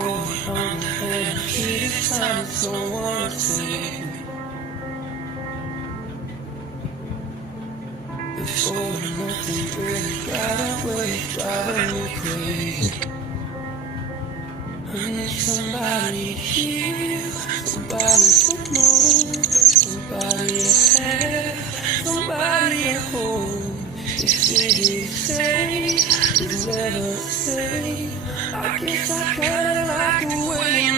going on and I keep finding someone to save me. Before nothing really got away, driving me crazy. I need somebody to heal, somebody to know, somebody to have, somebody to hold. It's easy to say, it's never the same. I guess I kinda like the way